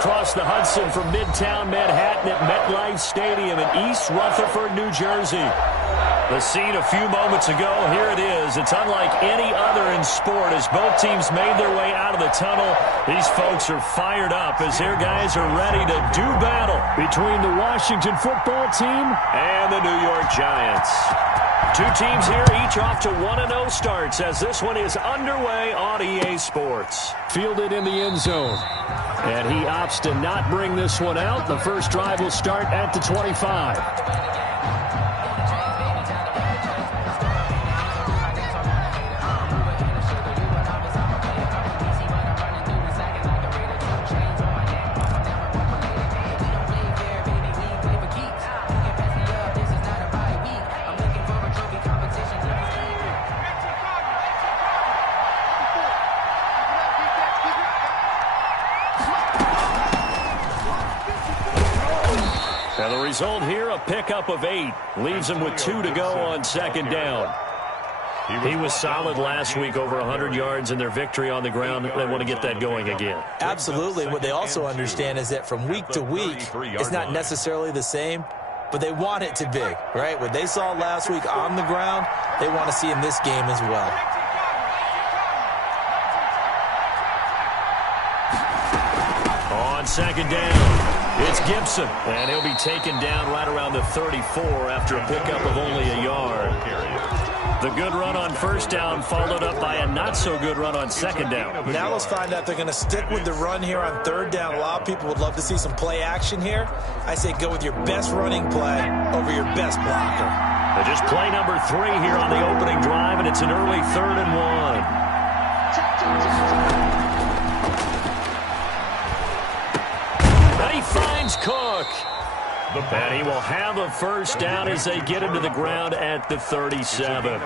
across the Hudson from Midtown Manhattan at MetLife Stadium in East Rutherford, New Jersey. The scene a few moments ago, here it is. It's unlike any other in sport as both teams made their way out of the tunnel. These folks are fired up as their guys are ready to do battle between the Washington football team and the New York Giants. Two teams here, each off to 1-0 starts as this one is underway on EA Sports. Fielded in the end zone. And he opts to not bring this one out. The first drive will start at the 25. And the result here, a pickup of 8. Leaves him with 2 to go on second down. He was solid last week, over 100 yards in their victory on the ground. They want to get that going again. Absolutely. What they also understand is that from week to week, it's not necessarily the same, but they want it to be, right? What they saw last week on the ground, they want to see in this game as well. On second down, it's Gibson, and he'll be taken down right around the 34 after a pickup of only a yard. The good run on first down followed up by a not-so-good run on second down. Now let's find out they're going to stick with the run here on third down. A lot of people would love to see some play action here. I say go with your best running play over your best blocker. Just play number 3 here on the opening drive, and it's an early 3rd and 1. Finds Cook. And he will have a first down as they get him to the ground at the 37.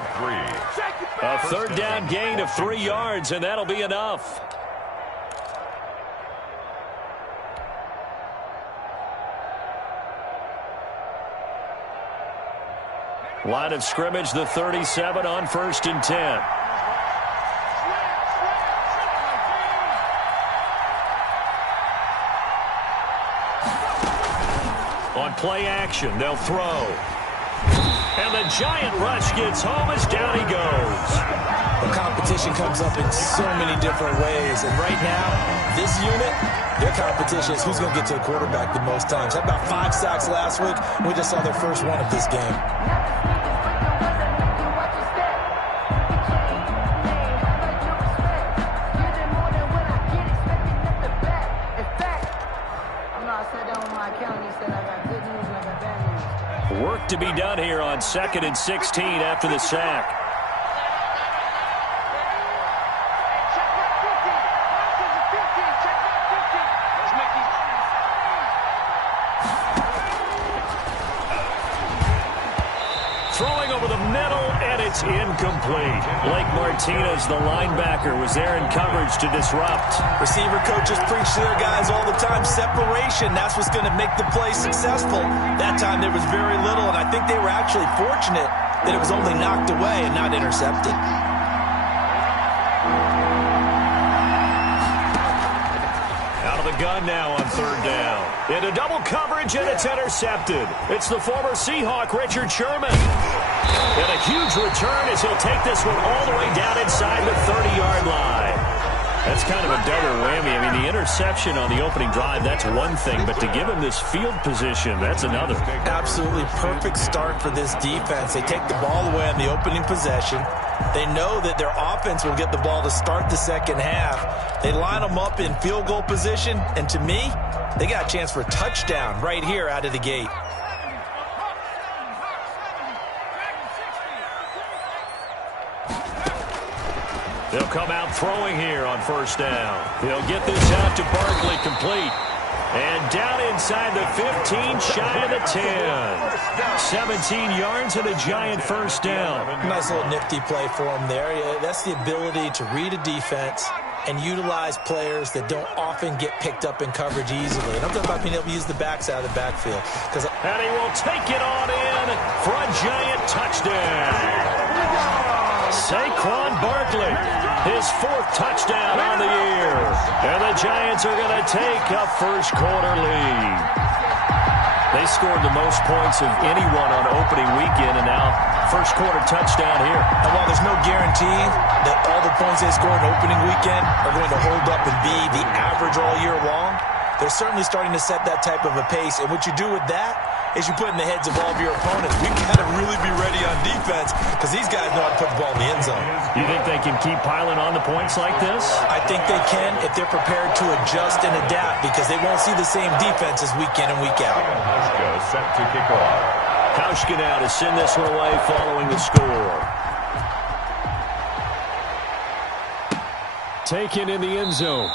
A third down gain of 3 yards, and that'll be enough. Line of scrimmage, the 37 on 1st and 10. On play action, they'll throw. And the giant rush gets home as down he goes. The competition comes up in so many different ways. And right now, this unit, their competition is who's going to get to the quarterback the most times. Had about 5 sacks last week. We just saw their first one of this game. Work to be done here on 2nd and 16 after the sack. Throwing over the middle, and it's incomplete. Blake Martinez, the linebacker, was there in coverage to disrupt. Receiver coaches preach to their guys all the time. Separation, that's what's going to make the play successful. That time there was very little, and I think they were actually fortunate that it was only knocked away and not intercepted. Out of the gun now on third down. Into double coverage, and it's intercepted. It's the former Seahawk, Richard Sherman. And a huge return as he'll take this one all the way down inside the 30-yard line. That's kind of a double whammy. I mean, the interception on the opening drive, that's one thing, but to give him this field position, that's another. Absolutely perfect start for this defense. They take the ball away on the opening possession. They know that their offense will get the ball to start the second half. They line them up in field goal position, and to me, they got a chance for a touchdown right here out of the gate. They'll come out throwing here on first down. They'll get this out to Barkley, complete. And down inside the 15, shy of the 10. 17 yards and a giant first down. Nice little nifty play for him there. Yeah, that's the ability to read a defense and utilize players that don't often get picked up in coverage easily. And I'm talking about being able to use the backs out of the backfield. And he will take it on in for a giant touchdown. Saquon Barkley, his 4th touchdown on the year. And the Giants are going to take a first-quarter lead. They scored the most points of anyone on opening weekend, and now first-quarter touchdown here. And while there's no guarantee that all the points they score in opening weekend are going to hold up and be the average all year long, they're certainly starting to set that type of a pace. And what you do with that is you put in the heads of all of your opponents, we've got to really be ready on defense because these guys know how to put the ball in the end zone. You think they can keep piling on the points like this? I think they can if they're prepared to adjust and adapt because they won't see the same defenses week in and week out. Set to kick off. Hauschka now to send this one away following the score. Taken in the end zone.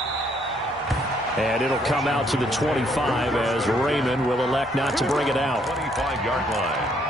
And it'll come out to the 25 as Raymond will elect not to bring it out. 25-yard line.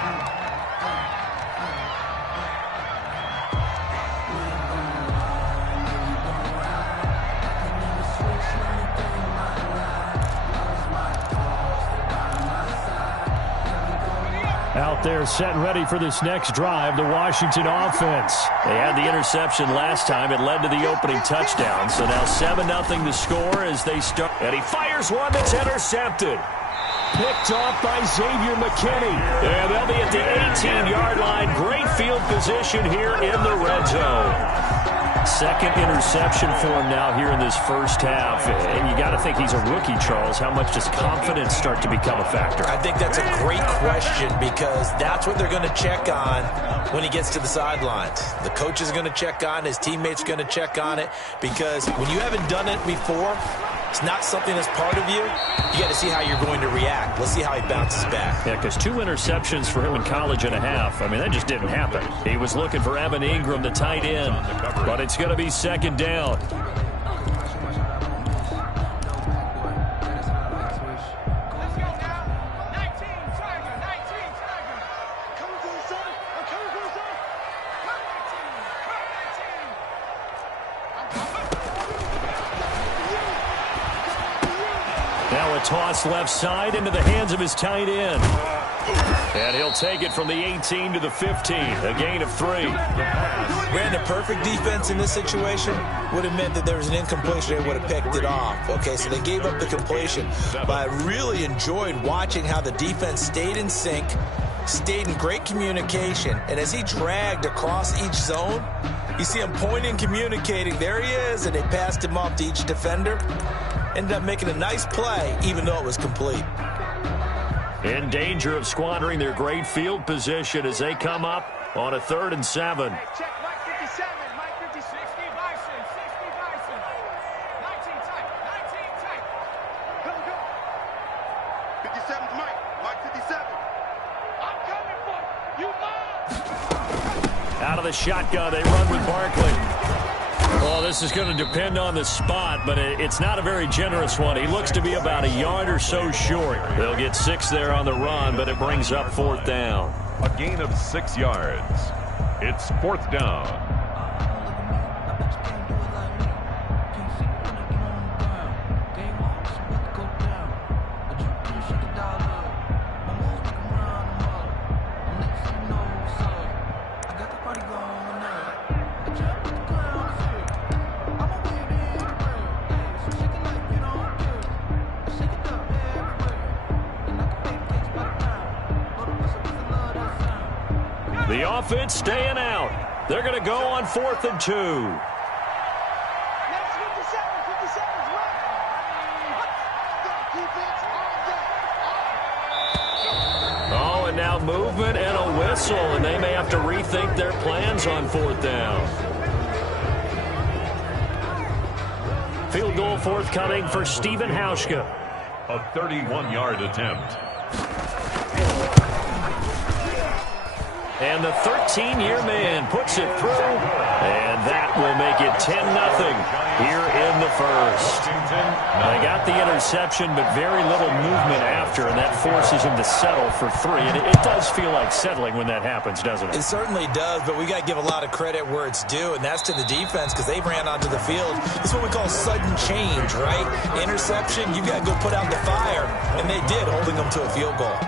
Out there set and ready for this next drive, the Washington offense. They had the interception last time. It led to the opening touchdown. So now 7-0 to score as they start. And he fires one that's intercepted. Picked off by Xavier McKinney. And they'll be at the 18-yard line. Great field position here in the red zone. Second interception for him now here in this first half. And you got to think he's a rookie, Charles. How much does confidence start to become a factor? I think that's a great question because that's what they're going to check on when he gets to the sidelines. The coach is going to check on, his teammates are going to check on it because when you haven't done it before, it's not something that's part of you. You got to see how you're going to react. Let's see how he bounces back. Yeah, because 2 interceptions for him in college and a half. I mean, that just didn't happen. He was looking for Evan Ingram, the tight end, but it's going to be second down. Now a toss left side into the hands of his tight end. And he'll take it from the 18 to the 15, a gain of 3. Brandon, perfect defense in this situation would have meant that there was an incompletion. They would have picked it off. Okay, so they gave up the completion. But I really enjoyed watching how the defense stayed in sync, stayed in great communication. And as he dragged across each zone, you see him pointing, communicating. There he is, and they passed him off to each defender. Ended up making a nice play, even though it was complete. In danger of squandering their great field position as they come up on a 3rd and 7. Check Mike 57, Mike 50, 60 Bison, 60 Bison. 19 tight, 19 tight. Come. 57's Mike 57. I'm coming for you, Mom. Out of the shotgun, they run with Barkley. Well, this is going to depend on the spot, but it's not a very generous one. He looks to be about a yard or so short. They'll get 6 there on the run, but it brings up 4th down. A gain of 6 yards. It's 4th down. The offense staying out. They're going to go on 4th and 2. Oh, and now movement and a whistle, and they may have to rethink their plans on 4th down. Field goal forthcoming for Stephen Hauschka. A 31-yard attempt. And the 13-year man puts it through, and that will make it 10-0 here in the first. They got the interception, but very little movement after, and that forces him to settle for 3. And it does feel like settling when that happens, doesn't it? It certainly does, but we got to give a lot of credit where it's due, and that's to the defense because they ran onto the field. This is what we call sudden change, right? Interception, you got to go put out the fire, and they did, holding them to a field goal.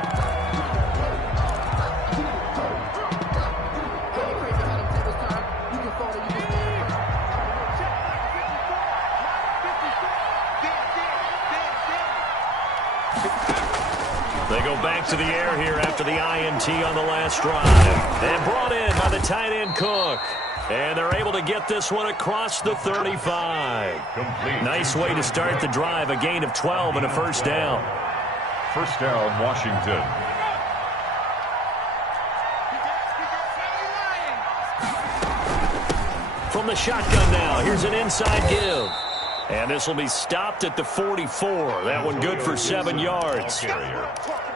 back to the air here after the INT on the last drive. And brought in by the tight end Cook. And they're able to get this one across the 35. Nice way to start the drive. A gain of 12 and a first down. First down, Washington. From the shotgun now, here's an inside give. And this will be stopped at the 44. That one good for 7 yards.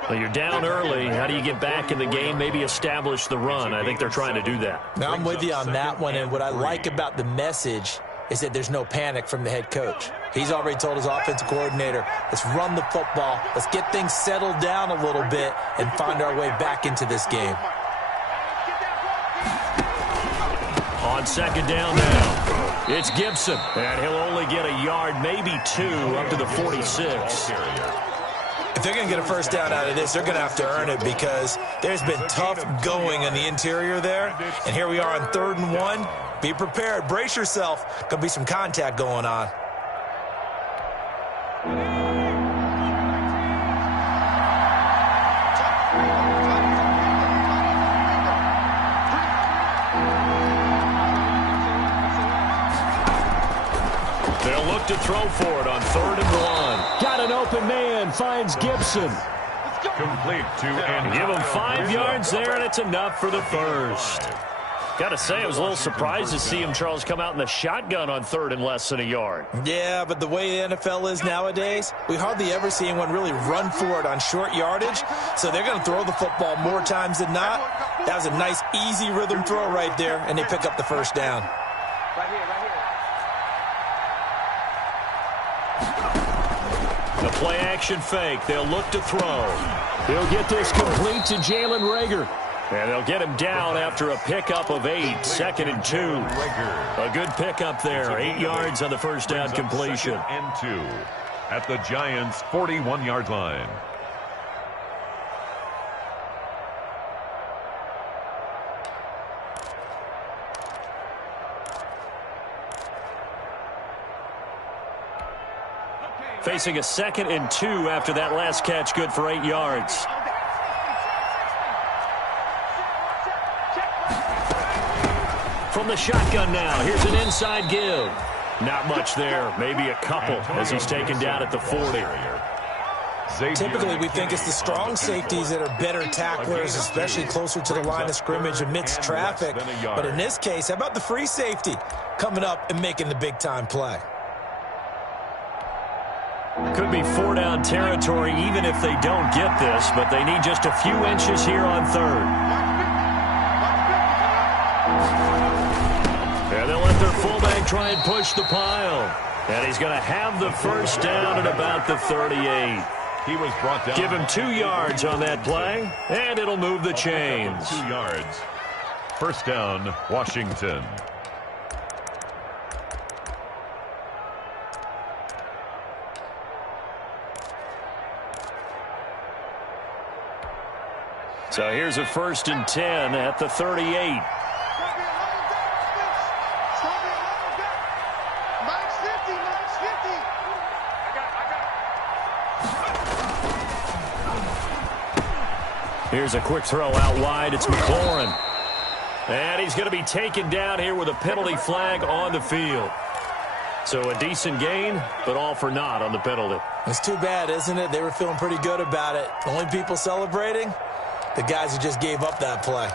Well, you're down early. How do you get back in the game? Maybe establish the run. I think they're trying to do that. Now, I'm with you on that one, and what I like about the message is that there's no panic from the head coach. He's already told his offensive coordinator, let's run the football, let's get things settled down a little bit and find our way back into this game. On second down now, it's Gibson, and he'll only get a yard, maybe 2, up to the 46. If they're going to get a first down out of this, they're going to have to earn it because there's been tough going in the interior there. And here we are on 3rd and 1. Be prepared. Brace yourself. Going to be some contact going on. They'll look to throw for it on 3rd and 1. Got an open man, finds Gibson. Complete to and Give him 5 yards there, and it's enough for the first. Got to say, I was a little surprised to see him, Charles, come out in the shotgun on 3rd and less than a yard. Yeah, but the way the NFL is nowadays, we hardly ever see anyone really run for it on short yardage. So they're going to throw the football more times than not. That was a nice, easy rhythm throw right there, and they pick up the first down. Right here, right here. The play-action fake. They'll look to throw. He'll get this complete to Jalen Reagor. And they'll get him down after a pickup of 8, 2nd and 2. A good pickup there, 8 yards on the first down completion. And 2 at the Giants' 41-yard line. Facing a 2nd and 2 after that last catch, good for 8 yards. From the shotgun now, here's an inside give. Not much there, maybe a couple as he's taken down at the 40. Typically, we think it's the strong safeties that are better tacklers, especially closer to the line of scrimmage amidst traffic. But in this case, how about the free safety coming up and making the big-time play? Could be 4-down territory even if they don't get this, but they need just a few inches here on 3rd. And they'll let their fullback try and push the pile. And he's going to have the first down at about the 38. He was brought down. Give him 2 yards on that play, and it'll move the chains. 2 yards. First down, Washington. So here's a 1st and 10 at the 38. Here's a quick throw out wide. It's McLaurin. And he's going to be taken down here with a penalty flag on the field. So a decent gain, but all for naught on the penalty. It's too bad, isn't it? They were feeling pretty good about it. The only people celebrating, the guys who just gave up that play.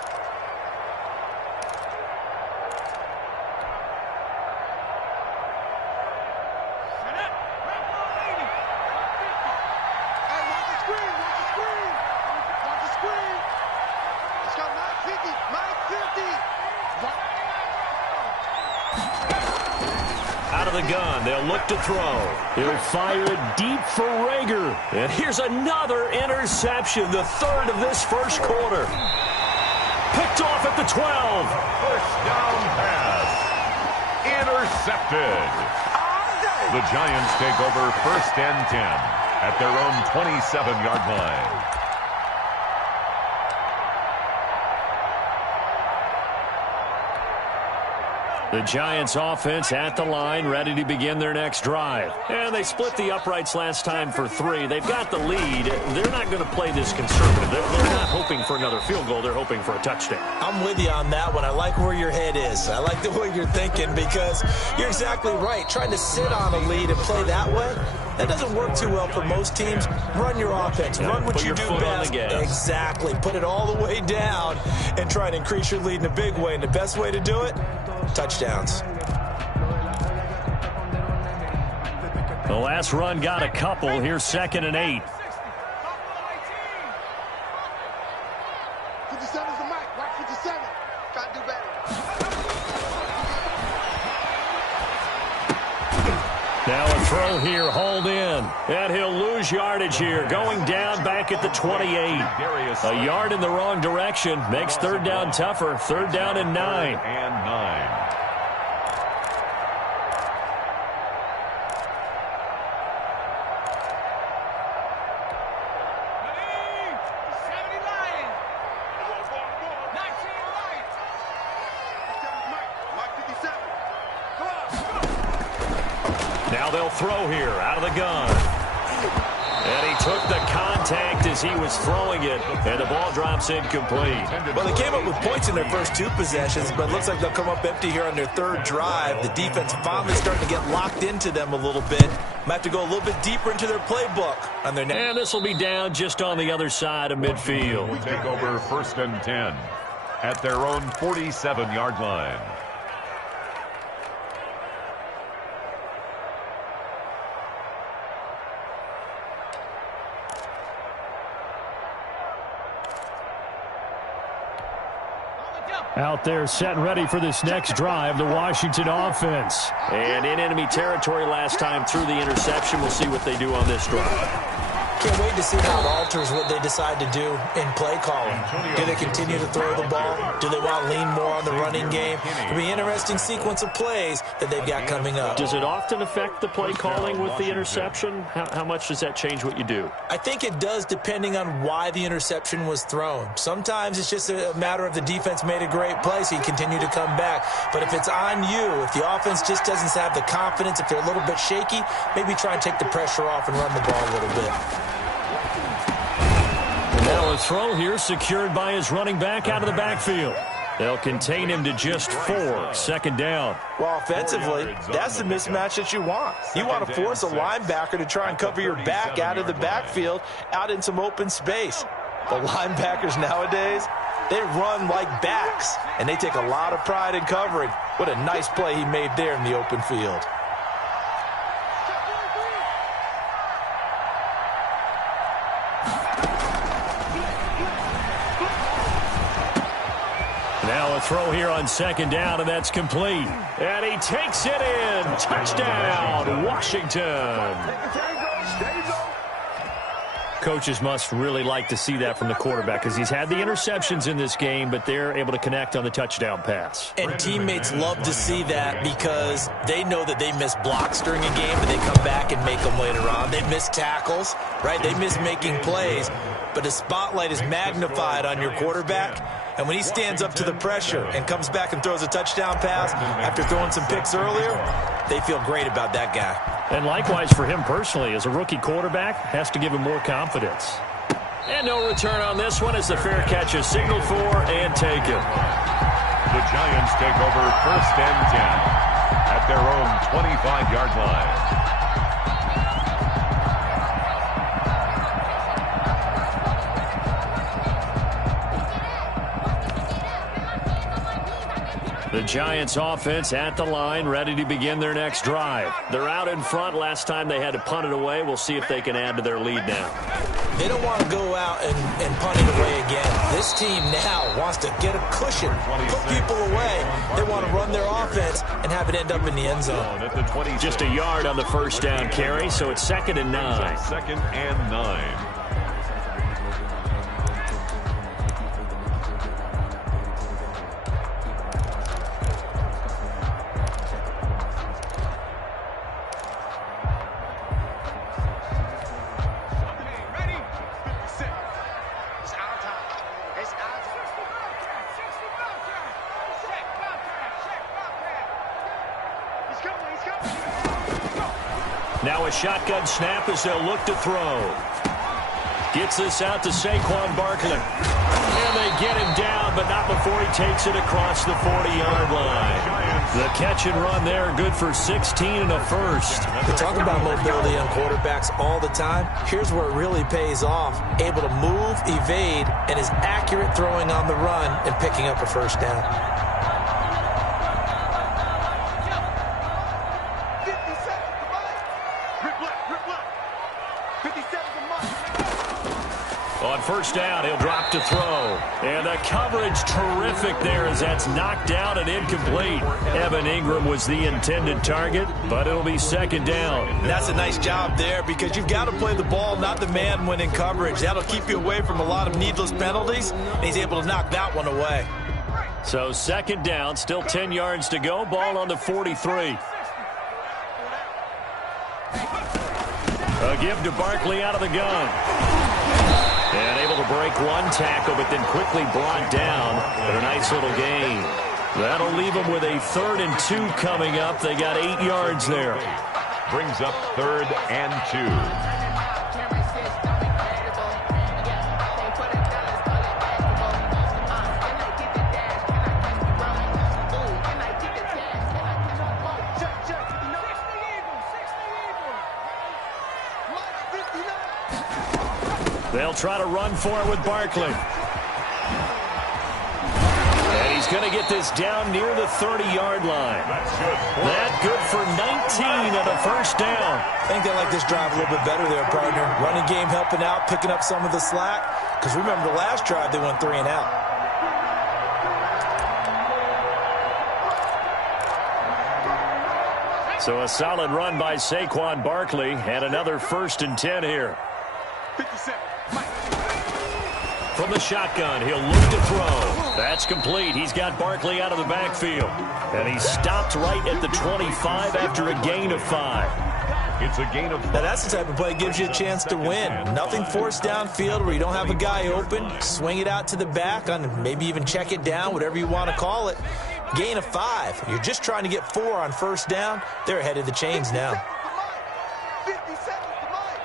Out of the gun, they'll look to throw. He'll fire it deep for Reagor. And here's another interception, the 3rd of this first quarter. Picked off at the 12. First down pass. Intercepted. The Giants take over 1st and 10 at their own 27-yard line. The Giants offense at the line, ready to begin their next drive. And they split the uprights last time for 3. They've got the lead. They're not going to play this conservative. They're not hoping for another field goal. They're hoping for a touchdown. I'm with you on that one. I like where your head is. I like the way you're thinking because you're exactly right. Trying to sit on a lead and play that way, that doesn't work too well for most teams. Run your offense. Run what you do best. Exactly. Put it all the way down and try and increase your lead in a big way. And the best way to do it, touchdowns. The last run got a couple. Here's 2nd and 8. 57's the mic. Right 57. Try to do better. Now a throw here, hauled in. And he'll lose yardage here, going down back at the 28. A yard in the wrong direction makes 3rd down tougher. 3rd down and 9. And 9. Now they'll throw here out of the gun. And he took the contact as he was throwing it, and the ball drops incomplete. Well, they came up with points in their first 2 possessions, but it looks like they'll come up empty here on their 3rd drive. The defense finally starting to get locked into them a little bit. Might have to go a little bit deeper into their playbook on their next. And this will be down just on the other side of midfield. We take over 1st and 10 at their own 47-yard line. Out there set and ready for this next drive, the Washington offense. And in enemy territory last time through the interception. We'll see what they do on this drive. Can't wait to see how it alters what they decide to do in play calling. Do they continue to throw the ball? Do they want to lean more on the running game? It'll be an interesting sequence of plays that they've got coming up. Does it often affect the play calling with the interception? How much does that change what you do? I think it does depending on why the interception was thrown. Sometimes it's just a matter of the defense made a great play, so you continue to come back. But if it's on you, if the offense just doesn't have the confidence, if they're a little bit shaky, maybe try and take the pressure off and run the ball a little bit. Now a throw here secured by his running back out of the backfield. They'll contain him to just 4. 2nd down. Well, offensively, that's the mismatch that you want. You want to force a linebacker to try and cover your back out of the backfield, out in some open space. The linebackers nowadays, they run like backs, and they take a lot of pride in covering. What a nice play he made there in the open field. Now a throw here on 2nd down, and that's complete. And he takes it in. Touchdown, Washington. Coaches must really like to see that from the quarterback because he's had the interceptions in this game, but they're able to connect on the touchdown pass. And teammates love to see that because they know that they miss blocks during a game, but they come back and make them later on. They miss tackles, right? They miss making plays, but the spotlight is magnified on your quarterback. And when he stands up to the pressure and comes back and throws a touchdown pass after throwing some picks earlier, they feel great about that guy. And likewise for him personally, as a rookie quarterback, has to give him more confidence. And no return on this one as the fair catch is signaled for and taken. The Giants take over 1st and 10 at their own 25-yard line. The Giants offense at the line, ready to begin their next drive. They're out in front. Last time they had to punt it away. We'll see if they can add to their lead now. They don't want to go out and punt it away again. This team now wants to get a cushion, put people away. They want to run their offense and have it end up in the end zone. Just a yard on the 1st down carry, so it's 2nd and 9. 2nd and 9. Now a shotgun snap as they'll look to throw. Gets this out to Saquon Barkley. And they get him down, but not before he takes it across the 40-yard line. The catch and run there, good for 16 and a first. We talk about mobility on quarterbacks all the time. Here's where it really pays off. Able to move, evade, and is accurate throwing on the run and picking up a first down. 50 seconds to mine. Rip left. 50 seconds to mine. On first down, he'll drop to throw. And the coverage terrific there as that's knocked down and incomplete. Evan Ingram was the intended target, but it'll be second down. And that's a nice job there because you've got to play the ball, not the man when in coverage. That'll keep you away from a lot of needless penalties, and he's able to knock that one away. So second down, still 10 yards to go. Ball on the 43. A give to Barkley out of the gun. And able to break one tackle, but then quickly brought down. But a nice little gain. That'll leave them with a 3rd and 2 coming up. They got 8 yards there. Brings up 3rd and 2. They'll try to run for it with Barkley. And he's going to get this down near the 30-yard line. That good for 19 and a first down. I think they like this drive a little bit better there, partner. Running game helping out, picking up some of the slack. Because remember the last drive, they went 3 and out. So a solid run by Saquon Barkley and another 1st and 10 here. 57. From the shotgun, he'll look to throw. That's complete. He's got Barkley out of the backfield. And he stopped right at the 25 after a gain of 5. It's a gain of 5. Now that's the type of play that gives you a chance to win. Nothing forced downfield where you don't have a guy open. Swing it out to the back, on maybe even check it down, whatever you want to call it. Gain of 5. You're just trying to get 4 on first down. They're ahead of the chains now. 50 seconds to mine.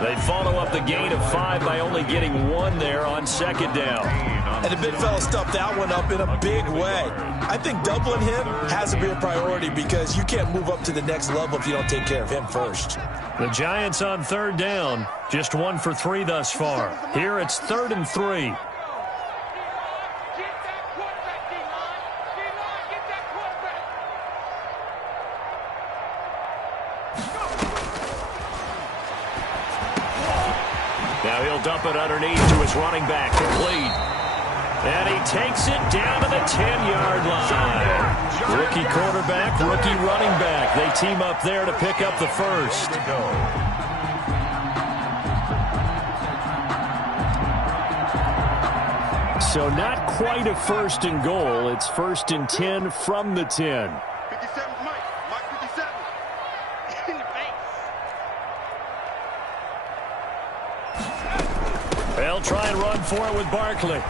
They follow up the gain of 5 by only getting 1 there on second down. And the big fella stuffed that one up in a big way. I think doubling him has to be a priority because you can't move up to the next level if you don't take care of him first. The Giants on 3rd down. Just 1 for 3 thus far. Here it's 3rd and 3. Get that quarterback, D-line. D-line, get that quarterback. Now he'll dump it underneath to his running back, complete. And he takes it down to the 10-yard line. Rookie quarterback, rookie running back. They team up there to pick up the first. So not quite a 1st and goal. It's 1st and 10 from the 10. 57 Mike. Mike 57. In the face. They'll try and run for it with Barkley.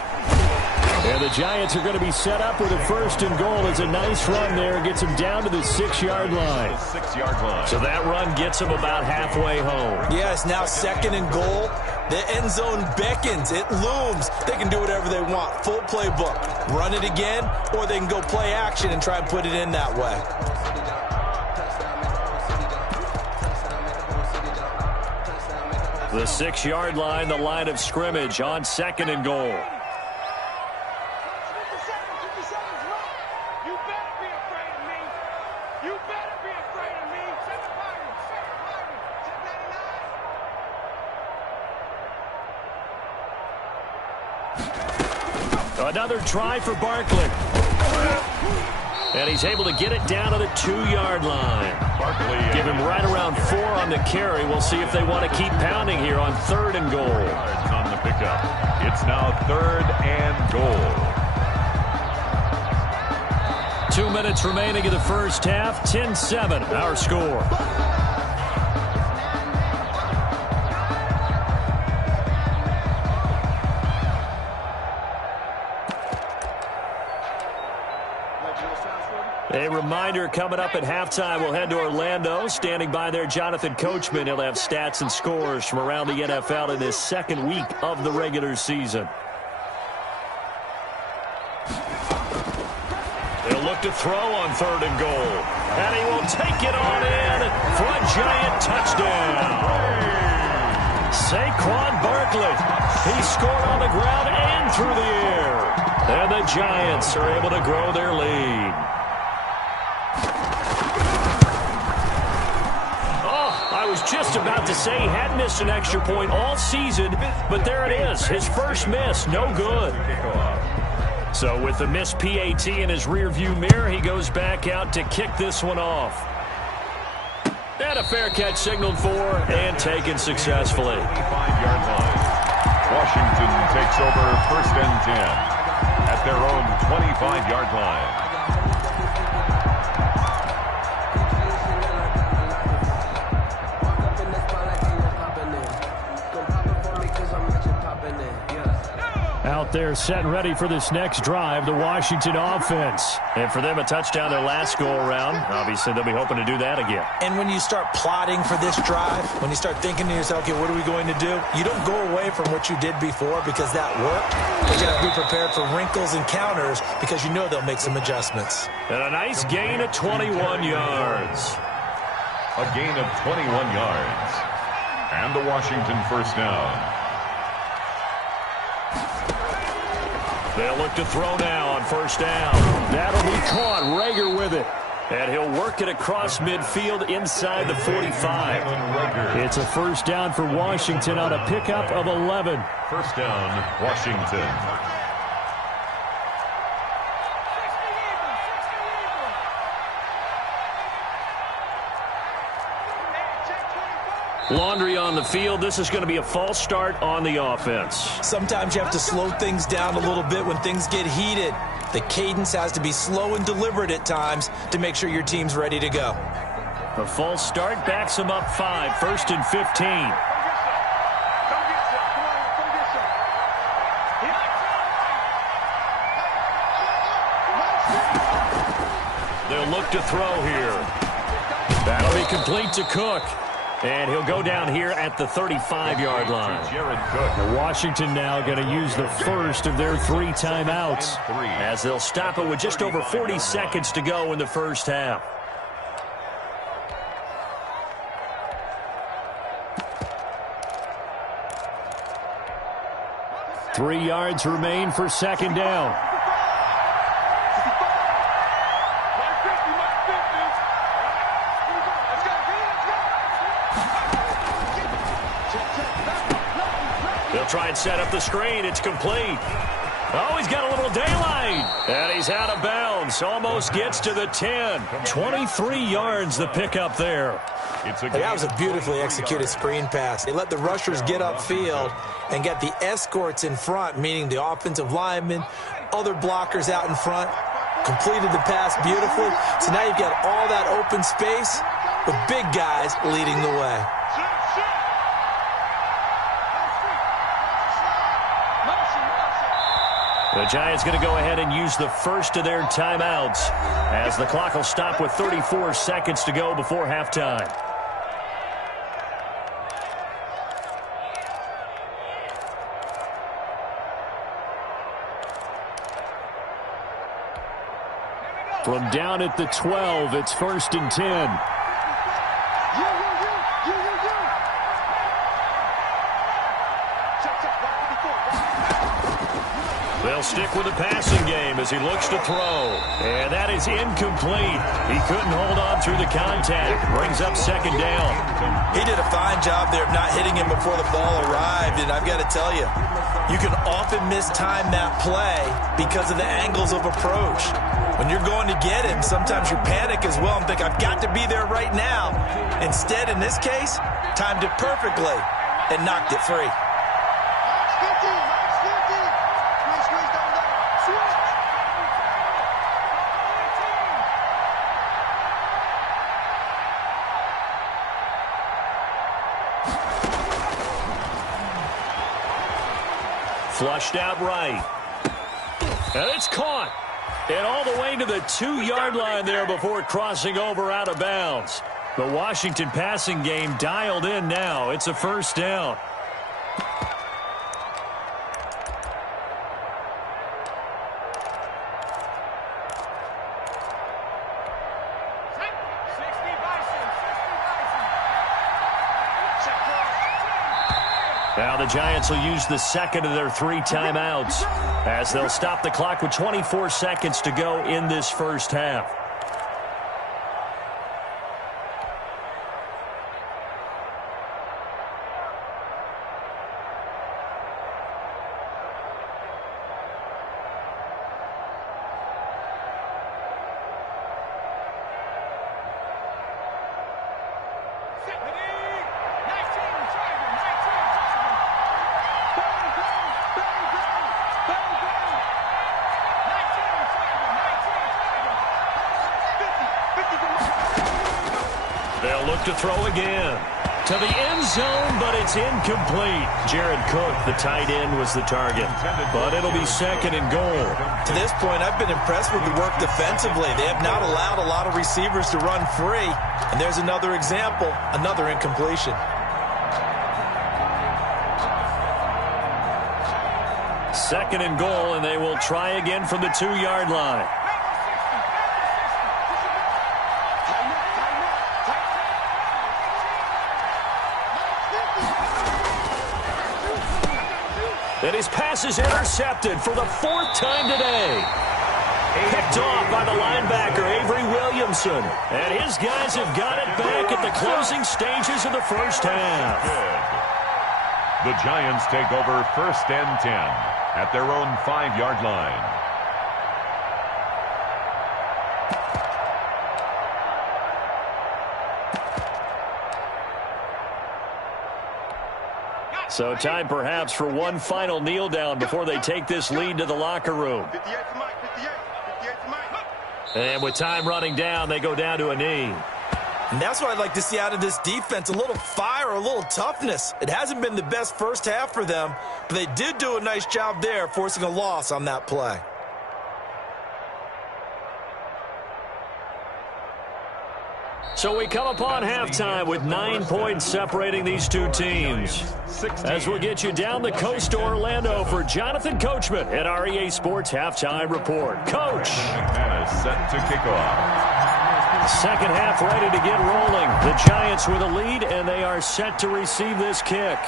And the Giants are going to be set up with a 1st and goal. It's a nice run there. Gets them down to the 6-yard line. 6-yard line. So that run gets them about halfway home. Yeah, it's now 2nd and goal. The end zone beckons. It looms. They can do whatever they want. Full playbook. Run it again, or they can go play action and try and put it in that way. The 6-yard line, the line of scrimmage on 2nd and goal. 57 right. You better be afraid of me. You better be afraid of me. Second Byron. Second Byron. 1099. Another try for Barkley. And he's able to get it down to the 2-yard line. Barkley. Give him right around 4 on the carry. We'll see if they want to keep pounding here on 3rd and goal. Yards on the pickup. It's now 3rd and goal. 2 minutes remaining in the first half. 10-7, our score. Like, you know, sounds A reminder coming up at halftime, we'll head to Orlando. Standing by there, Jonathan Coachman. He'll have stats and scores from around the NFL in this second week of the regular season. They'll look to throw on 3rd and goal. And he will take it on in for a giant touchdown. Saquon Barkley. He scored on the ground and through the air. And the Giants are able to grow their lead. I was just about to say he hadn't missed an extra point all season, but there it is. His first miss, no good. So with the missed PAT in his rearview mirror, he goes back out to kick this one off. And a fair catch signaled for and taken successfully. 5-yard line. Washington takes over 1st and 10 at their own 25-yard line. Out there set and ready for this next drive, the Washington offense. And for them, a touchdown their last go-around. Obviously, they'll be hoping to do that again. And when you start plotting for this drive, when you start thinking to yourself, okay, what are we going to do? You don't go away from what you did before because that worked. But you have to be prepared for wrinkles and counters because you know they'll make some adjustments. And a nice gain of 21 yards. A gain of 21 yards. And the Washington first down. They'll look to throw now on 1st down. That'll be caught. Rager with it. And he'll work it across midfield inside the 45. It's a 1st down for Washington on a pickup of 11. 1st down, Washington. Laundry on the field. This is going to be a false start on the offense. Sometimes you have to slow things down a little bit when things get heated. The cadence has to be slow and deliberate at times to make sure your team's ready to go. A false start backs him up 5. 1st and 15. They'll look to throw here. That'll be complete to Cook. And he'll go down here at the 35-yard line. Washington now going to use the first of their 3 timeouts as they'll stop it with just over 40 seconds to go in the first half. Three yards remain for 2nd down. Try and set up the screen. It's complete. Oh, he's got a little daylight. And he's out of bounds. Almost gets to the 10. 23 yards the pickup there. That was a beautifully executed screen pass. They let the rushers get upfield and get the escorts in front, meaning the offensive linemen, other blockers out in front. Completed the pass beautifully. So now you've got all that open space with big guys leading the way. The Giants going to go ahead and use the first of their timeouts as the clock will stop with 34 seconds to go before halftime. From down at the 12, it's 1st and 10. They'll stick with the passing game as he looks to throw. And that is incomplete. He couldn't hold on through the contact. Brings up 2nd down. He did a fine job there of not hitting him before the ball arrived. And I've got to tell you, you can often mistime that play because of the angles of approach. When you're going to get him, sometimes you panic as well and think, I've got to be there right now. Instead, in this case, timed it perfectly and knocked it free. Flushed out right. And it's caught. And all the way to the 2-yard line there before crossing over out of bounds. The Washington passing game dialed in now. It's a first down. Now the Giants will use the second of their 3 timeouts as they'll stop the clock with 24 seconds to go in this first half. They'll look to throw again. To the end zone, but it's incomplete. Jared Cook, the tight end, was the target. But it'll be second and goal. To this point, I've been impressed with the work defensively. They have not allowed a lot of receivers to run free. And there's another example, another incompletion. Second and goal, and they will try again from the 2-yard line. And his pass is intercepted for the 4th time today. Picked off by the linebacker, Avery Williamson. And his guys have got it back at the closing stages of the first half. The Giants take over 1st and 10 at their own 5-yard line. So time perhaps for one final kneel down before they take this lead to the locker room. And with time running down, they go down to a knee. And that's what I'd like to see out of this defense, a little fire, a little toughness. It hasn't been the best first half for them, but they did do a nice job there, forcing a loss on that play. So we come upon halftime with 9 points separating these two teams. As we'll get you down the coast to Orlando for Jonathan Coachman at our EA Sports Halftime Report. Coach. Set to kick off. Second half ready to get rolling. The Giants with a lead, and they are set to receive this kick.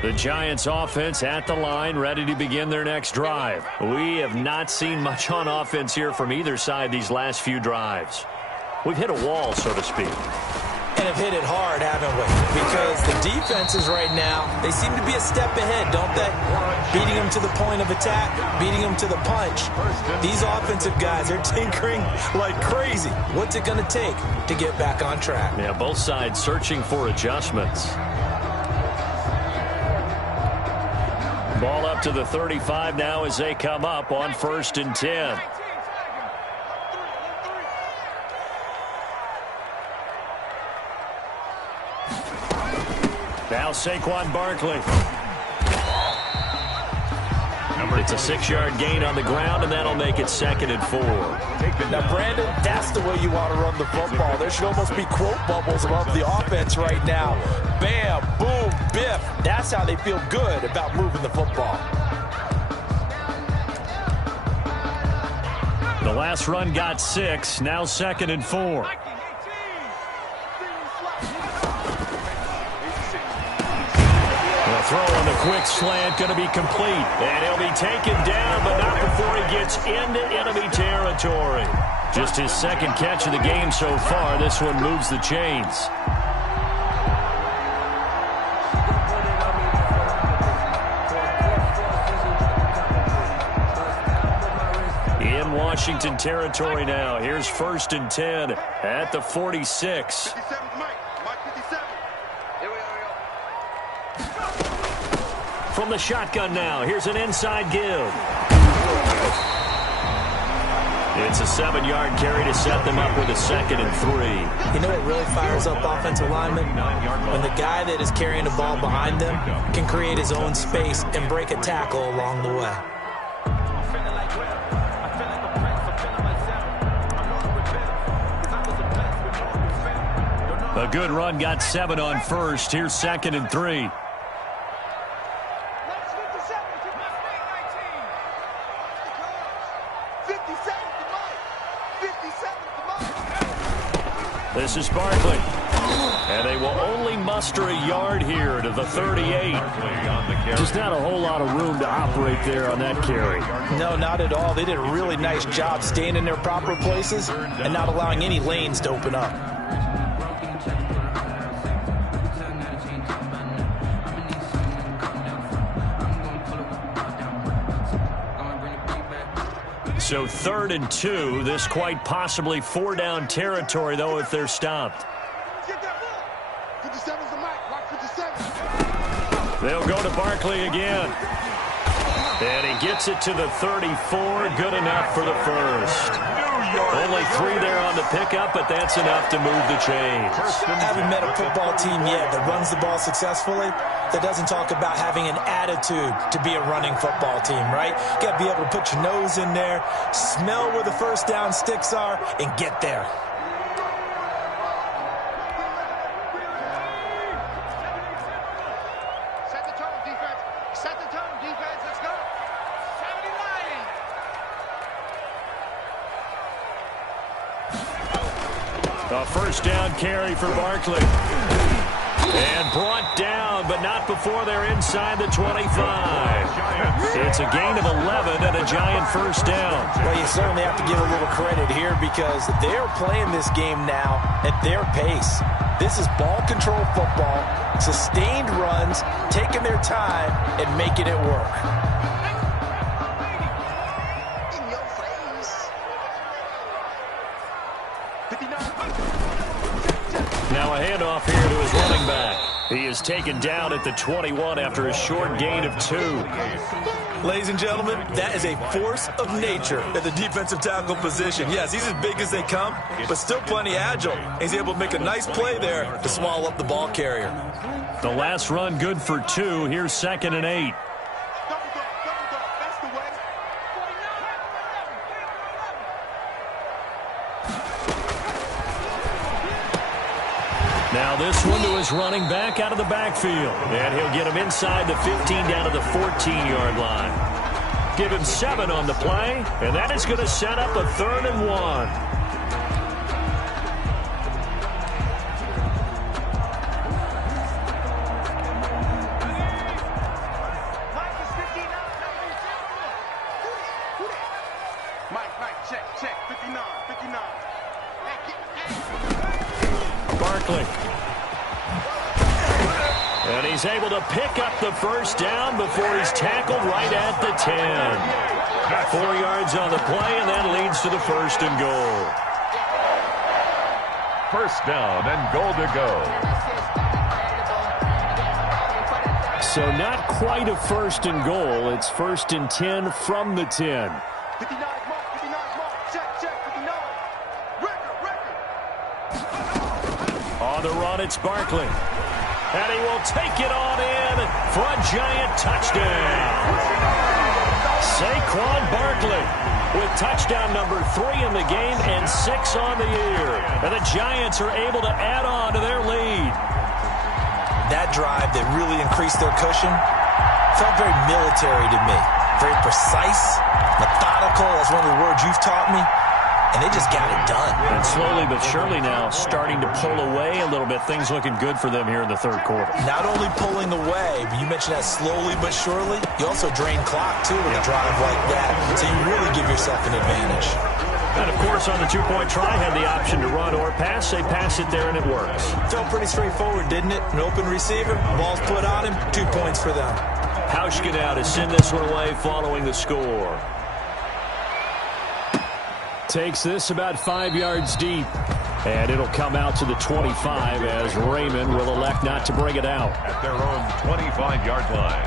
The Giants offense at the line, ready to begin their next drive. We have not seen much on offense here from either side these last few drives. We've hit a wall, so to speak. And have hit it hard, haven't we? Because the defenses right now, they seem to be a step ahead, don't they? Beating them to the point of attack, beating them to the punch. These offensive guys are tinkering like crazy. What's it going to take to get back on track? Yeah, both sides searching for adjustments. Ball up to the 35 now as they come up on 1st and 10. Now Saquon Barkley. It's a 6-yard gain on the ground, and that'll make it 2nd and 4. Now, Brandon, that's the way you want to run the football. There should almost be quote bubbles above the offense right now. Bam, boom, biff. That's how they feel good about moving the football. The last run got 6, now 2nd and 4. Throw on the quick slant, going to be complete. And he'll be taken down, but not before he gets into enemy territory. Just his 2nd catch of the game so far. This one moves the chains. In Washington territory now. Here's 1st and 10 at the 46. from the shotgun now. Here's an inside give. It's a 7-yard carry to set them up with a 2nd and 3. You know what really fires up offensive linemen? When the guy that is carrying the ball behind them can create his own space and break a tackle along the way. A good run got 7 on first. Here's 2nd and 3. This is Barkley. And they will only muster a yard here to the 38. Just not a whole lot of room to operate there on that carry. No, not at all. They did a really nice job staying in their proper places and not allowing any lanes to open up. So 3rd and 2. This quite possibly 4-down territory, though, if they're stopped. They'll go to Barkley again. And he gets it to the 34. Good enough for the first. Only 3 there on the pickup, but that's enough to move the chains. Haven't met a football team yet that runs the ball successfully that doesn't talk about having an attitude to be a running football team, right? You got to be able to put your nose in there, smell where the first down sticks are, and get there. Set the tone, defense. Set the tone, defense. Let's go. 79. A first down carry for Barkley. And brought down, but not before they're inside the 25. It's a gain of 11 and a Giant first down. Well, you certainly have to give a little credit here because they're playing this game now at their pace. This is ball control football, sustained runs, taking their time and making it work. In your face. 59. Now a handoff here to his running back. He is taken down at the 21 after a short gain of 2. Ladies and gentlemen, that is a force of nature at the defensive tackle position. Yes, he's as big as they come, but still plenty agile. He's able to make a nice play there to swallow up the ball carrier. The last run good for 2. Here's 2nd and 8. That's the way. Now this one to his running back out of the backfield. And he'll get him inside the 15 down to the 14-yard line. Give him 7 on the play, and that is going to set up a 3rd and 1. Check, 59. Barkley. And he's able to pick up the first down before he's tackled right at the 10. 4 yards on the play, and that leads to the 1st and goal. First down and goal to go. So not quite a 1st and goal. It's 1st and 10 from the 10. 59 mark. Check, 59. Record. On the run, it's Barkley. And he will take it on in for a Giant touchdown. Saquon Barkley with touchdown number 3 in the game and 6 on the year. And the Giants are able to add on to their lead. That drive that really increased their cushion felt very military to me. Very precise, methodical. That's one of the words you've taught me. And they just got it done. And slowly but surely now starting to pull away a little bit. Things looking good for them here in the 3rd quarter. Not only pulling away, but you mentioned that slowly but surely. You also drain clock, too, with a drive like that. So you really give yourself an advantage. And, of course, on the 2-point try, had the option to run or pass. They pass it there, and it works. Felt pretty straightforward, didn't it? An open receiver, ball's put on him, 2 points for them. Hauschka now to send this one away following the score. Takes this about 5 yards deep. And it'll come out to the 25 as Raymond will elect not to bring it out. At their own 25-yard line.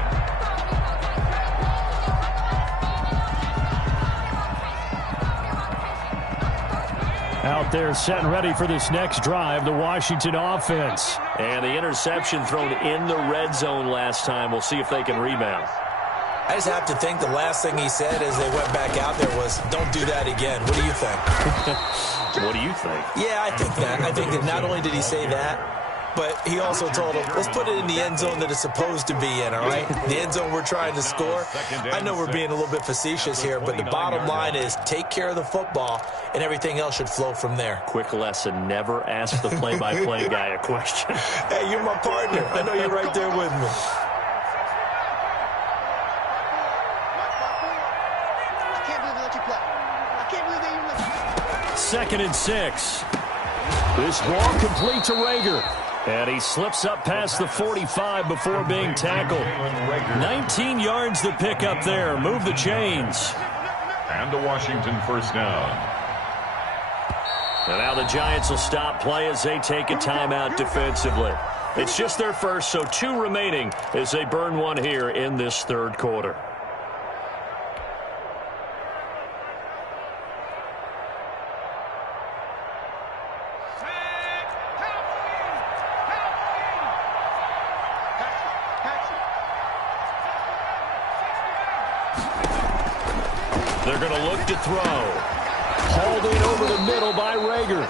Out there set and ready for this next drive, the Washington offense. And the interception thrown in the red zone last time. We'll see if they can rebound. I just have to think the last thing he said as they went back out there was, don't do that again. What do you think? What do you think? Yeah, I think that. I think that not only did he say that, but he also told him, let's put it in the end zone that it's supposed to be in, all right? The end zone we're trying to score. I know we're being a little bit facetious here, but the bottom line is take care of the football, and everything else should flow from there. Quick lesson, never ask the play-by-play guy a question. Hey, you're my partner. I know you're right there with me. Second and 6. This ball complete to Rager. And he slips up past the 45 before being tackled. 19 yards to pick up there. Move the chains. And a Washington first down. And now the Giants will stop play as they take a timeout defensively. It's just their first, so 2 remaining as they burn one here in this third quarter. They're going to look to throw. Hauled in over the middle by Rager.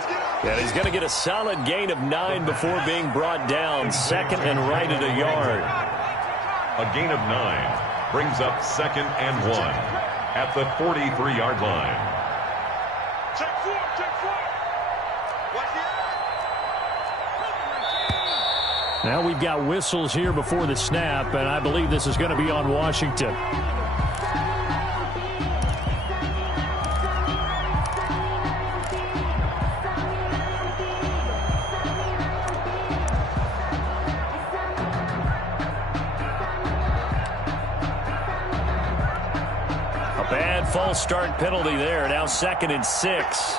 And he's going to get a solid gain of 9 before being brought down. Second and right at a yard. A gain of 9 brings up second and 1 at the 43-yard line. Check 4, check 4. Watch the Now we've got whistles here before the snap, and I believe this is going to be on Washington. False start penalty there. Now second and 6.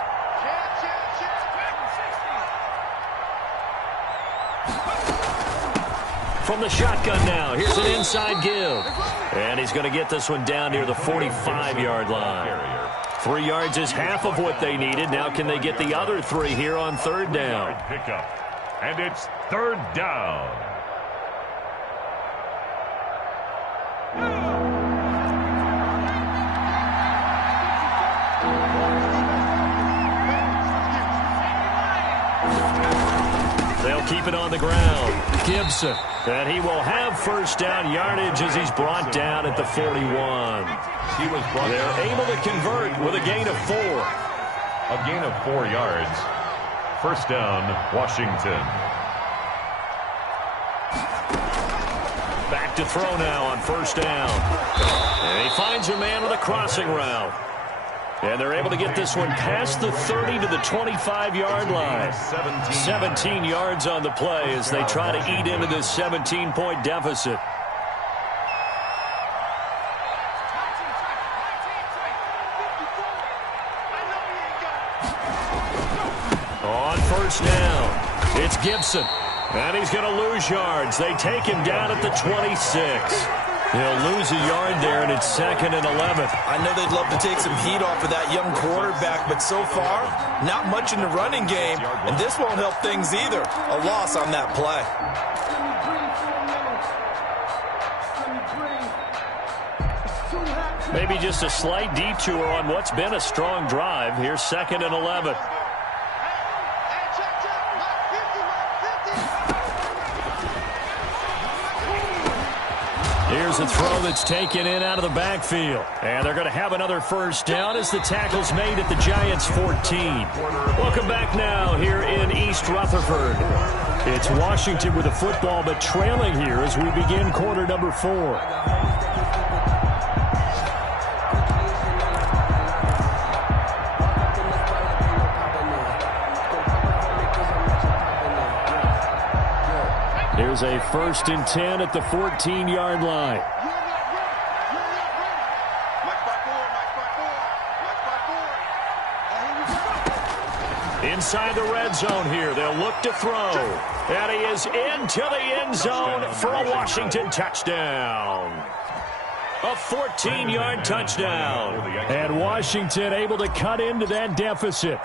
From the shotgun now, here's an inside give. And he's going to get this one down near the 45-yard line. 3 yards is half of what they needed. Now can they get the other 3 here on third down? Pickup. And it's third down. They'll keep it on the ground. Gibson. And he will have first down yardage as he's brought down at the 41. They're able to convert with a gain of 4. A gain of 4 yards. First down, Washington. Back to throw now on first down. And he finds a man with a crossing route. And they're able to get this one past the 30 to the 25-yard line. 17 yards on the play as they try to eat into this 17-point deficit. On first down, it's Gibson. And he's going to lose yards. They take him down at the 26. He'll lose a yard there, and it's second and 11. I know they'd love to take some heat off of that young quarterback, but so far, not much in the running game, and this won't help things either. A loss on that play. Maybe just a slight detour on what's been a strong drive. Here's second and 11. Here's a throw that's taken in out of the backfield. And they're going to have another first down as the tackle's made at the Giants' 14. Welcome back now here in East Rutherford. It's Washington with the football, but trailing here as we begin quarter number 4. Here's a first and 10 at the 14-yard line. Inside the red zone here. They'll look to throw. And he is into the end zone for a Washington touchdown. A 14-yard touchdown. And Washington able to cut into that deficit.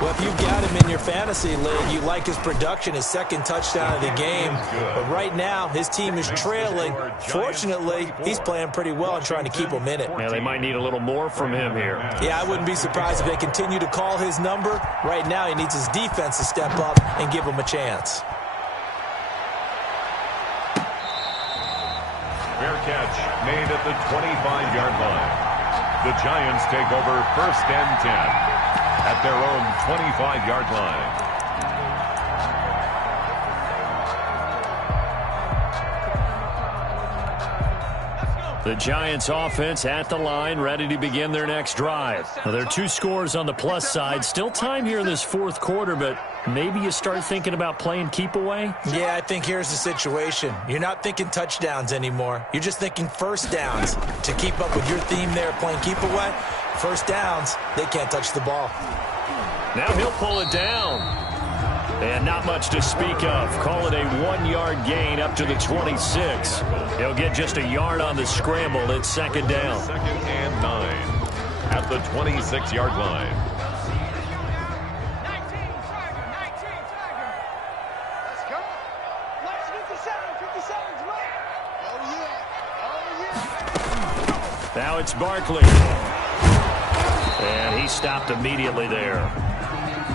Well, if you've got him in your fantasy league, you like his production, his second touchdown of the game. But right now, his team is trailing. Fortunately, he's playing pretty well and trying to keep them in it. Yeah, they might need a little more from him here. Yeah, I wouldn't be surprised if they continue to call his number. Right now, he needs his defense to step up and give him a chance. Fair catch made at the 25-yard line. The Giants take over 1st and 10 at their own 25-yard line. The Giants offense at the line, ready to begin their next drive. Well, there are 2 scores on the plus side. Still time here in this 4th quarter, but maybe you start thinking about playing keep away? Yeah, I think here's the situation. You're not thinking touchdowns anymore. You're just thinking first downs. To keep up with your theme there, playing keep away, first downs, they can't touch the ball. Now he'll pull it down. And not much to speak of. Call it a 1-yard gain up to the 26. He'll get just a yard on the scramble. It's 2nd down. 2nd and 9 at the 26-yard line. 19, Tiger. Let's go. Let's 57's right. Oh, yeah. Now it's Barkley. And he stopped immediately there.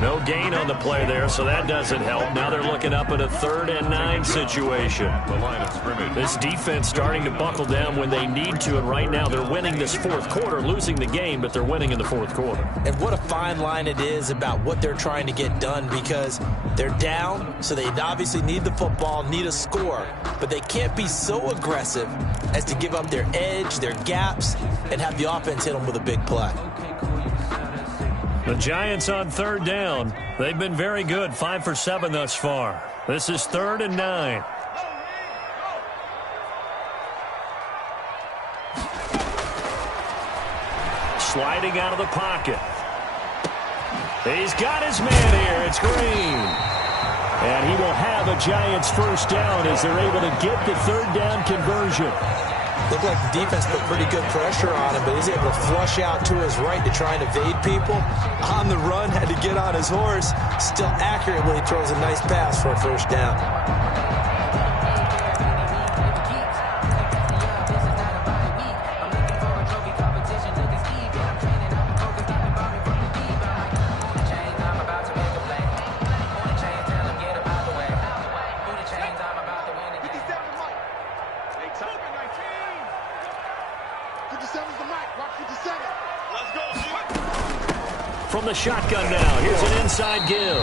No gain on the play there, so that doesn't help. Now they're looking up at a 3rd and 9 situation. The line of scrimmage. This defense starting to buckle down when they need to, and right now they're winning this 4th quarter, losing the game, but they're winning in the 4th quarter. And what a fine line it is about what they're trying to get done, because they're down, so they obviously need the football, need a score, but they can't be so aggressive as to give up their edge, their gaps, and have the offense hit them with a big play. The Giants on 3rd down. They've been very good, 5 for 7 thus far. This is 3rd and 9. Sliding out of the pocket. He's got his man here. It's Green. And he will have a Giants first down as they're able to get the 3rd down conversion. Looked like the defense put pretty good pressure on him, but he's able to flush out to his right to try and evade people. On the run, had to get on his horse. Still accurately throws a nice pass for a first down. From the shotgun now, here's an inside give.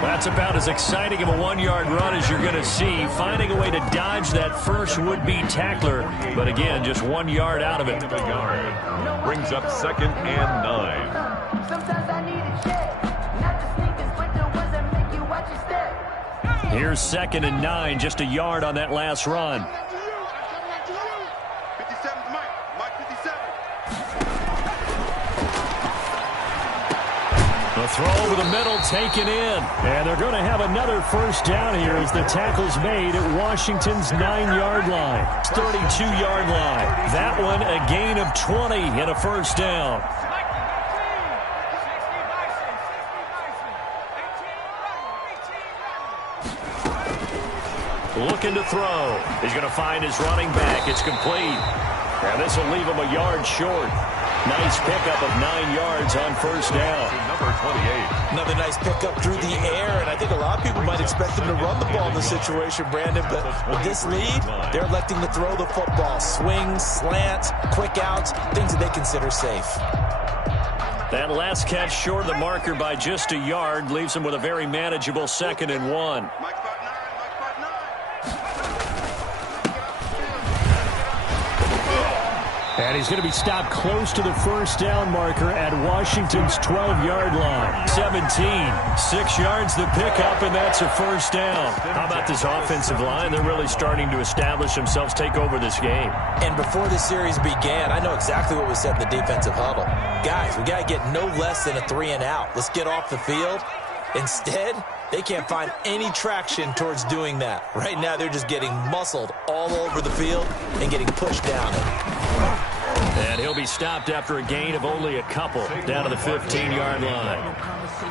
That's about as exciting of a 1-yard run as you're going to see, finding a way to dodge that first would-be tackler, but again, just 1 yard out of it. Brings up 2nd and 9. Sometimes I need a check, not the sneakers, but the ones that make you watch your step. Here's 2nd and 9, just a yard on that last run. The throw over the middle taken in. And they're going to have another first down here as the tackle's made at Washington's 9-yard line. 32-yard line. That one a gain of 20 and a first down. Looking to throw. He's going to find his running back. It's complete. And this will leave him a yard short. Nice pickup of 9 yards on first down. Number 28. Another nice pickup through the air, and I think a lot of people might expect them to run the ball in this situation, Brandon, but with this lead, they're electing to throw the football. Swings, slants, quick outs, things that they consider safe. That last catch short of the marker by just a yard leaves him with a very manageable 2nd and 1. And he's going to be stopped close to the first down marker at Washington's 12-yard line. 17, 6 yards the pickup, and that's a first down. How about this offensive line? They're really starting to establish themselves, take over this game. And before this series began, I know exactly what was said in the defensive huddle. Guys, we got to get no less than a 3 and out. Let's get off the field. Instead, they can't find any traction towards doing that. Right now, they're just getting muscled all over the field and getting pushed down it. And he'll be stopped after a gain of only a couple down to the 15-yard line.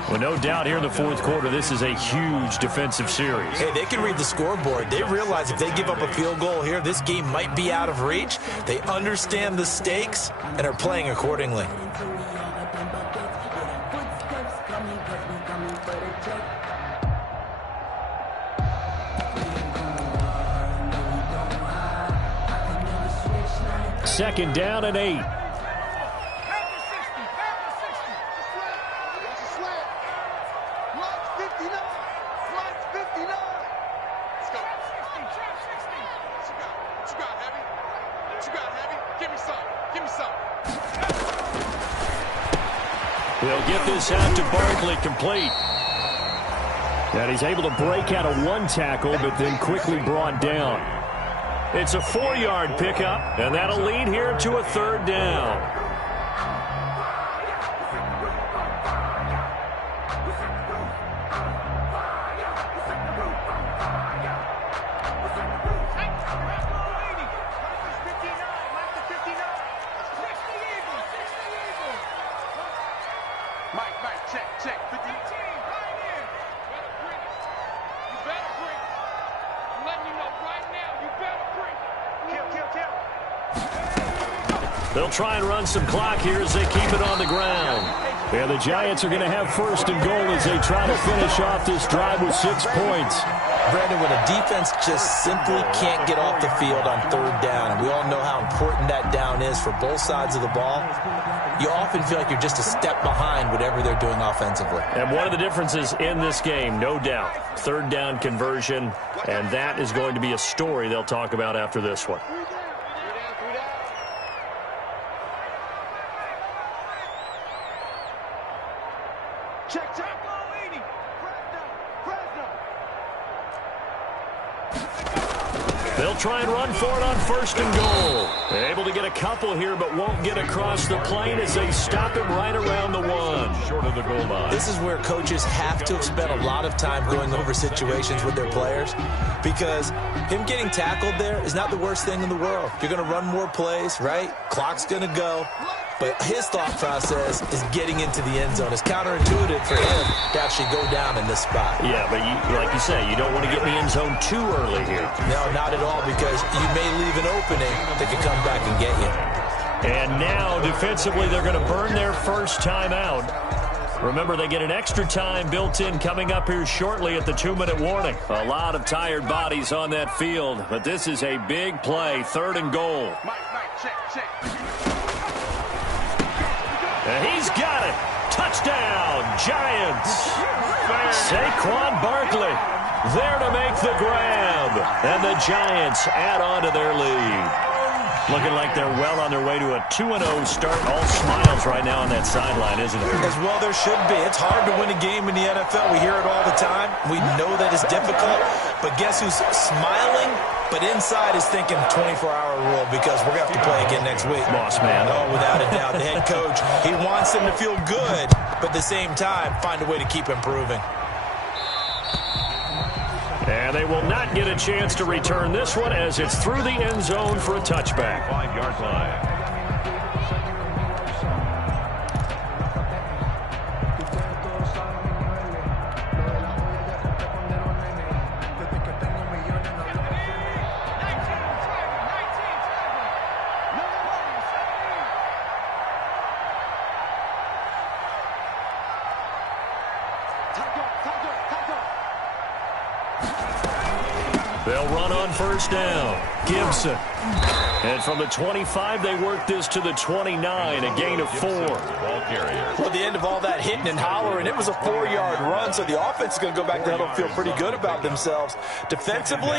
Well, no doubt here in the fourth quarter, this is a huge defensive series. Hey, they can read the scoreboard. They realize if they give up a field goal here, this game might be out of reach. They understand the stakes and are playing accordingly. Second down and 8. He'll get this out to Barkley, complete. And he's able to break out of one tackle, but then quickly brought down. It's a 4-yard pickup, and that'll lead here to a third down. They'll try and run some clock here as they keep it on the ground. And the Giants are going to have first and goal as they try to finish off this drive with 6 points. Brandon, when a defense just simply can't get off the field on third down, and we all know how important that down is for both sides of the ball, you often feel like you're just a step behind whatever they're doing offensively. And one of the differences in this game, no doubt, third down conversion, and that is going to be a story they'll talk about after this one. They'll try and run for it on first and goal. They're able to get a couple here, but won't get across the plane as they stop him right around the 1. Short of the goal line. This is where coaches have to spend a lot of time going over situations with their players, because him getting tackled there is not the worst thing in the world. You're going to run more plays, right? Clock's going to go. But his thought process is getting into the end zone. It's counterintuitive for him to actually go down in this spot. Yeah, but like you say, you don't want to get in the end zone too early here. No, not at all, because you may leave an opening that could come back and get you. And now, defensively, they're going to burn their first time out. Remember, they get an extra time built in coming up here shortly at the 2-minute warning. A lot of tired bodies on that field, but this is a big play, third and goal. And he's got it. Touchdown, Giants. Saquon Barkley there to make the grab. And the Giants add on to their lead. Looking like they're well on their way to a 2-0 start. All smiles right now on that sideline, isn't it? As well there should be. It's hard to win a game in the NFL. We hear it all the time. We know that it's difficult. But guess who's smiling? But inside is thinking 24-hour rule, because we're going to have to play again next week. Boss man. Oh, without a doubt. The head coach, he wants them to feel good, but at the same time, find a way to keep improving. And they will not get a chance to return this one as it's through the end zone for a touchback. 5-yard line. They'll run on first down. Gibson. And from the 25, they work this to the 29, a gain of 4. Well, at the end of all that hitting and hollering, it was a 4-yard run, so the offense is going to go back to huddle and feel pretty good about themselves. Defensively,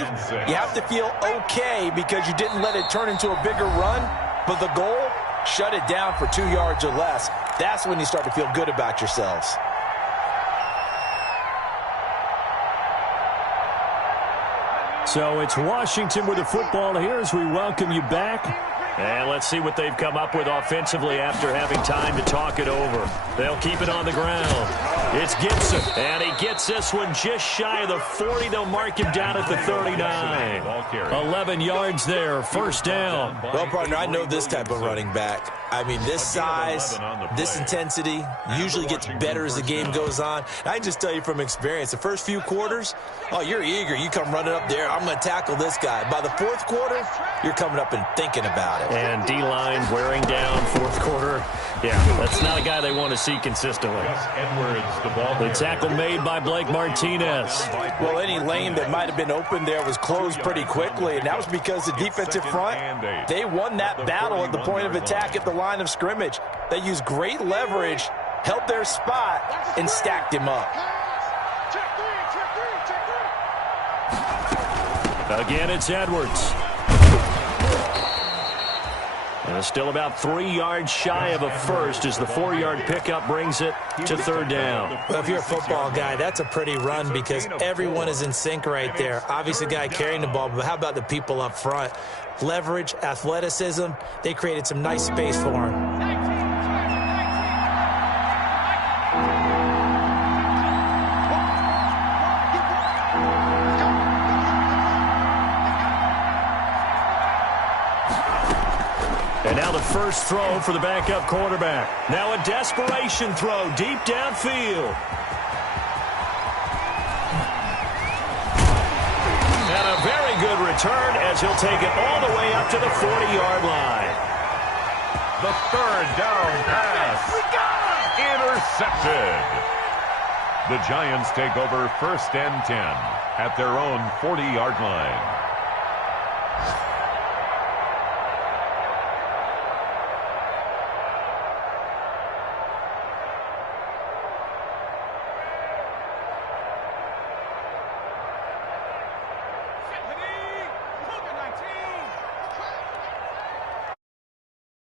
you have to feel okay because you didn't let it turn into a bigger run, but the goal, shut it down for 2 yards or less. That's when you start to feel good about yourselves. So it's Washington with the football here as we welcome you back. And let's see what they've come up with offensively after having time to talk it over. They'll keep it on the ground. It's Gibson, and he gets this one just shy of the 40. They'll mark him down at the 39. 11 yards there, first down. Well, partner, I know this type of running back. I mean, this size, this intensity usually gets better as the game goes on. I can just tell you from experience, the first few quarters, oh, you're eager. You come running up there, I'm going to tackle this guy. By the fourth quarter, you're coming up and thinking about it. And D-line wearing down fourth quarter. Yeah, that's not a guy they want to see consistently. The tackle made by Blake Martinez. Well, any lane that might have been open there was closed pretty quickly, and that was because the defensive front, they won that battle at the point of attack at the line of scrimmage. They used great leverage, held their spot, and stacked him up. Again, it's Edwards. And it's still about 3 yards shy of a first as the 4-yard pickup brings it to third down. Well, if you're a football guy, that's a pretty run because everyone is in sync right there. Obviously, the guy carrying the ball, but how about the people up front? Leverage, athleticism, they created some nice space for him. And now the first throw for the backup quarterback. Now a desperation throw deep downfield. And a very good return as he'll take it all the way up to the 40-yard line. The third down pass. Intercepted. The Giants take over first and 10 at their own 40-yard line.